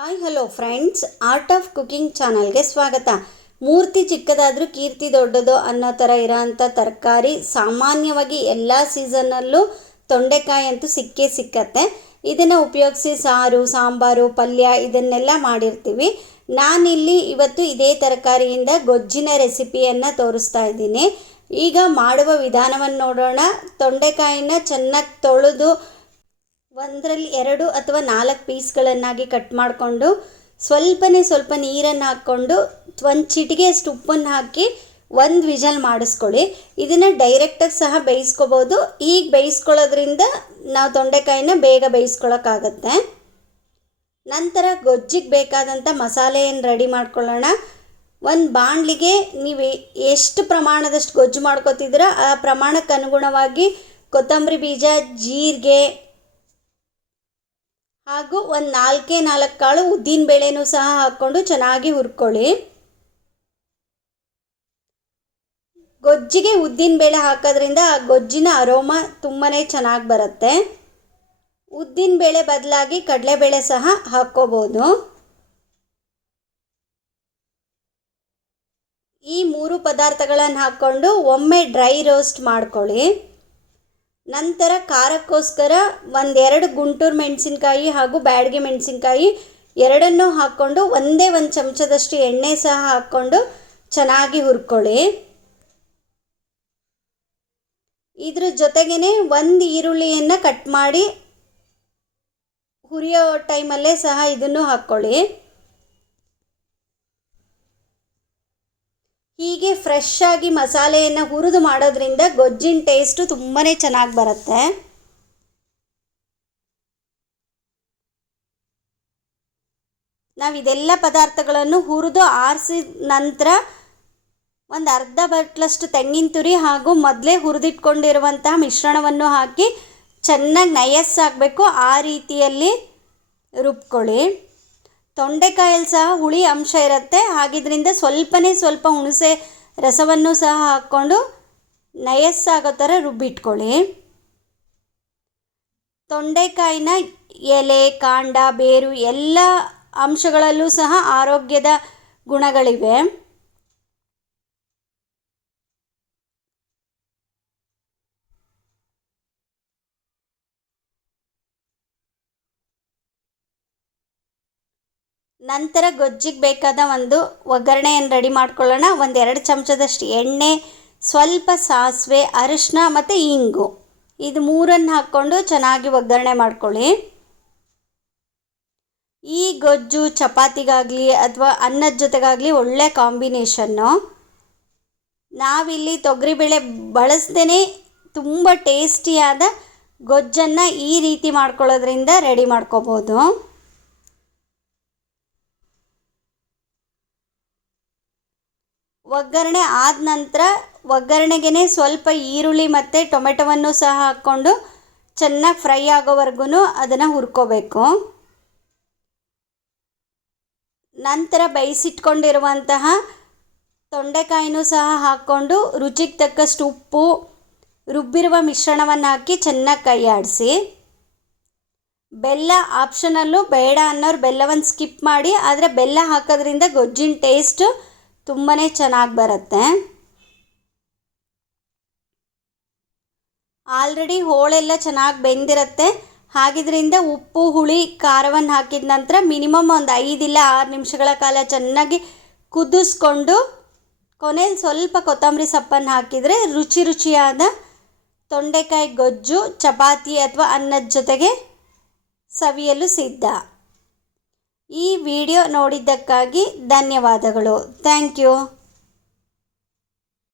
Hi, hello friends. Art of cooking ಚಾನಲ್ಗೆ ಸ್ವಾಗತ. ಮೂರ್ತಿ ಚಿಕ್ಕದಾದರೂ ಕೀರ್ತಿ ದೊಡ್ಡದು ಅನ್ನೋ ಥರ ಇರೋಂಥ ತರಕಾರಿ ಸಾಮಾನ್ಯವಾಗಿ ಎಲ್ಲ ಸೀಸನ್ನಲ್ಲೂ ತೊಂಡೆಕಾಯಿ ಅಂತೂ ಸಿಕ್ಕೇ ಸಿಕ್ಕತ್ತೆ. ಇದನ್ನು ಉಪಯೋಗಿಸಿ ಸಾರು, ಸಾಂಬಾರು, ಪಲ್ಯ ಇದನ್ನೆಲ್ಲ ಮಾಡಿರ್ತೀವಿ. ನಾನಿಲ್ಲಿ ಇವತ್ತು ಇದೇ ತರಕಾರಿಯಿಂದ ಗೊಜ್ಜಿನ ರೆಸಿಪಿಯನ್ನು ತೋರಿಸ್ತಾ ಇದ್ದೀನಿ. ಈಗ ಮಾಡುವ ವಿಧಾನವನ್ನು ನೋಡೋಣ. ತೊಂಡೆಕಾಯಿನ ಚೆನ್ನಾಗಿ ತೊಳೆದು ಒಂದರಲ್ಲಿ ಎರಡು ಅಥವಾ ನಾಲ್ಕು ಪೀಸ್ಗಳನ್ನಾಗಿ ಕಟ್ ಮಾಡಿಕೊಂಡು ಸ್ವಲ್ಪನೇ ಸ್ವಲ್ಪ ನೀರನ್ನು ಹಾಕ್ಕೊಂಡು ಒಂದು ಚಿಟಿಗೆಯಷ್ಟು ಉಪ್ಪನ್ನು ಹಾಕಿ ಒಂದು ವಿಜಲ್ ಮಾಡಿಸ್ಕೊಳ್ಳಿ. ಇದನ್ನು ಡೈರೆಕ್ಟಾಗಿ ಸಹ ಬೇಯಿಸ್ಕೋಬೋದು. ಈಗ ಬೇಯಿಸ್ಕೊಳ್ಳೋದ್ರಿಂದ ನಾವು ತೊಂಡೆಕಾಯಿನ ಬೇಗ ಬೇಯಿಸ್ಕೊಳ್ಳೋಕ್ಕಾಗತ್ತೆ ನಂತರ ಗೊಜ್ಜಿಗೆ ಬೇಕಾದಂಥ ಮಸಾಲೆಯನ್ನು ರೆಡಿ ಮಾಡ್ಕೊಳ್ಳೋಣ. ಒಂದು ಬಾಣಲಿಗೆ ನೀವು ಎಷ್ಟು ಪ್ರಮಾಣದಷ್ಟು ಗೊಜ್ಜು ಮಾಡ್ಕೋತಿದ್ದೀರ ಆ ಪ್ರಮಾಣಕ್ಕೆ ಅನುಗುಣವಾಗಿ ಕೊತ್ತಂಬರಿ ಬೀಜ, ಜೀರಿಗೆ ಹಾಗೂ ಒಂದು ನಾಲ್ಕೇ ನಾಲ್ಕು ಕಾಳು ಉದ್ದಿನ ಬೇಳೆನೂ ಸಹ ಹಾಕ್ಕೊಂಡು ಚೆನ್ನಾಗಿ ಹುರ್ಕೊಳ್ಳಿ. ಗೊಜ್ಜಿಗೆ ಉದ್ದಿನ ಬೇಳೆ ಹಾಕೋದ್ರಿಂದ ಆ ಗೊಜ್ಜಿನ ಅರೋಮ ತುಂಬಾ ಚೆನ್ನಾಗಿ ಬರುತ್ತೆ. ಉದ್ದಿನ ಬೇಳೆ ಬದಲಾಗಿ ಕಡಲೆಬೇಳೆ ಸಹ ಹಾಕ್ಕೋಬೋದು. ಈ ಮೂರು ಪದಾರ್ಥಗಳನ್ನು ಹಾಕ್ಕೊಂಡು ಒಮ್ಮೆ ಡ್ರೈ ರೋಸ್ಟ್ ಮಾಡ್ಕೊಳ್ಳಿ. ನಂತರ ಖಾರಕ್ಕೋಸ್ಕರ ಒಂದೆರಡು ಗುಂಟೂರು ಮೆಣಸಿನ್ಕಾಯಿ ಹಾಗೂ ಬ್ಯಾಡಗೆ ಮೆಣಸಿನ್ಕಾಯಿ ಎರಡನ್ನೂ ಹಾಕ್ಕೊಂಡು ಒಂದೇ ಒಂದು ಚಮಚದಷ್ಟು ಎಣ್ಣೆ ಸಹ ಹಾಕ್ಕೊಂಡು ಚೆನ್ನಾಗಿ ಹುರ್ಕೊಳ್ಳಿ. ಇದ್ರ ಜೊತೆಗೇ ಒಂದು ಈರುಳ್ಳಿಯನ್ನು ಕಟ್ ಮಾಡಿ ಹುರಿಯೋ ಟೈಮಲ್ಲೇ ಸಹ ಇದನ್ನು ಹಾಕ್ಕೊಳ್ಳಿ. ಹೀಗೆ ಫ್ರೆಶ್ ಆಗಿ ಮಸಾಲೆಯನ್ನು ಹುರಿದು ಮಾಡೋದ್ರಿಂದ ಗೊಜ್ಜಿನ ಟೇಸ್ಟು ತುಂಬಾ ಚೆನ್ನಾಗಿ ಬರುತ್ತೆ. ನಾವು ಇದೆಲ್ಲ ಪದಾರ್ಥಗಳನ್ನು ಹುರಿದು ಆರಿಸಿದ ನಂತರ ಒಂದು ಅರ್ಧ ಬಟ್ಲಷ್ಟು ತೆಂಗಿನ ತುರಿ ಹಾಗೂ ಮೊದಲೇ ಹುರಿದಿಟ್ಕೊಂಡಿರುವಂತಹ ಮಿಶ್ರಣವನ್ನು ಹಾಕಿ ಚೆನ್ನಾಗಿ ನಯಸ್ಸಾಗಬೇಕು ಆ ರೀತಿಯಲ್ಲಿ ರುಬ್ಕೊಳ್ಳಿ. ತೊಂಡೆಕಾಯಲ್ಲಿ ಸಹ ಹುಳಿ ಅಂಶ ಇರುತ್ತೆ. ಹಾಗಿದ್ರಿಂದ ಸ್ವಲ್ಪನೇ ಸ್ವಲ್ಪ ಹುಣಸೆ ರಸವನ್ನು ಸಹ ಹಾಕ್ಕೊಂಡು ನಯಸ್ಸಾಗೋ ಥರ ರುಬ್ಬಿಟ್ಕೊಳ್ಳಿ. ತೊಂಡೆಕಾಯಿನ ಎಲೆ, ಕಾಂಡ, ಬೇರು ಎಲ್ಲ ಅಂಶಗಳಲ್ಲೂ ಸಹ ಆರೋಗ್ಯದ ಗುಣಗಳಿವೆ. ನಂತರ ಗೊಜ್ಜಿಗೆ ಬೇಕಾದ ಒಂದು ಒಗ್ಗರಣೆಯನ್ನು ರೆಡಿ ಮಾಡ್ಕೊಳ್ಳೋಣ. ಒಂದು ಎರಡು ಚಮಚದಷ್ಟು ಎಣ್ಣೆ, ಸ್ವಲ್ಪ ಸಾಸಿವೆ ಅರಿಶಿನ ಮತ್ತು ಇಂಗು. ಇದು ಮೂರನ್ನು ಹಾಕ್ಕೊಂಡು ಚೆನ್ನಾಗಿ ಒಗ್ಗರಣೆ ಮಾಡ್ಕೊಳ್ಳಿ. ಈ ಗೊಜ್ಜು ಚಪಾತಿಗಾಗಲಿ ಅಥವಾ ಅನ್ನದ ಜೊತೆಗಾಗಲಿ ಒಳ್ಳೆ ಕಾಂಬಿನೇಷನ್ನು. ನಾವಿಲ್ಲಿ ತೊಗರಿಬೇಳೆ ಬಳಸ್ದೇ ತುಂಬ ಟೇಸ್ಟಿಯಾದ ಗೊಜ್ಜನ್ನು ಈ ರೀತಿ ಮಾಡ್ಕೊಳ್ಳೋದ್ರಿಂದ ರೆಡಿ ಮಾಡ್ಕೋಬೋದು. ಒಗ್ಗರಣೆ ಆದ ನಂತರ ಒಗ್ಗರಣೆಗೆ ಸ್ವಲ್ಪ ಈರುಳ್ಳಿ ಮತ್ತು ಟೊಮೆಟೊವನ್ನು ಸಹ ಹಾಕ್ಕೊಂಡು ಚೆನ್ನಾಗಿ ಫ್ರೈ ಆಗೋವರೆಗೂ ಅದನ್ನು ಹುರ್ಕೋಬೇಕು. ನಂತರ ಬೇಯಿಸಿಟ್ಕೊಂಡಿರುವಂತಹ ತೊಂಡೆಕಾಯಿನೂ ಸಹ ಹಾಕ್ಕೊಂಡು ರುಚಿಗೆ ತಕ್ಕಷ್ಟು ಉಪ್ಪು, ರುಬ್ಬಿರುವ ಮಿಶ್ರಣವನ್ನು ಹಾಕಿ ಚೆನ್ನಾಗಿ ಕೈ ಆಡಿಸಿ. ಬೆಲ್ಲ ಆಪ್ಷನಲ್ಲೂ ಬೇಡ ಅನ್ನೋರು ಬೆಲ್ಲವನ್ನು ಸ್ಕಿಪ್ ಮಾಡಿ, ಆದರೆ ಬೆಲ್ಲ ಹಾಕೋದ್ರಿಂದ ಗೊಜ್ಜಿನ ಟೇಸ್ಟು ತುಂಬಾ ಚೆನ್ನಾಗಿ ಬರುತ್ತೆ. ಆಲ್ರೆಡಿ ಹೋಳೆಲ್ಲ ಚೆನ್ನಾಗಿ ಬೆಂದಿರುತ್ತೆ. ಹಾಗಿದ್ರಿಂದ ಉಪ್ಪು, ಹುಳಿ ಖಾರವನ್ನು ಹಾಕಿದ ನಂತರ ಮಿನಿಮಮ್ ಒಂದು ಐದಿಲ್ಲ ಆರು ನಿಮಿಷಗಳ ಕಾಲ ಚೆನ್ನಾಗಿ ಕುದಿಸ್ಕೊಂಡು ಕೊನೆಯಲ್ಲಿ ಸ್ವಲ್ಪ ಕೊತ್ತಂಬರಿ ಸೊಪ್ಪನ್ನು ಹಾಕಿದರೆ ರುಚಿ ರುಚಿಯಾದ ತೊಂಡೆಕಾಯಿ ಗೊಜ್ಜು, ಚಪಾತಿ ಅಥವಾ ಅನ್ನದ ಜೊತೆಗೆ ಸವಿಯಲು ಸಿದ್ಧ. ಈ ವಿಡಿಯೋ ನೋಡಿದ್ದಕ್ಕಾಗಿ ಧನ್ಯವಾದಗಳು. Thank you.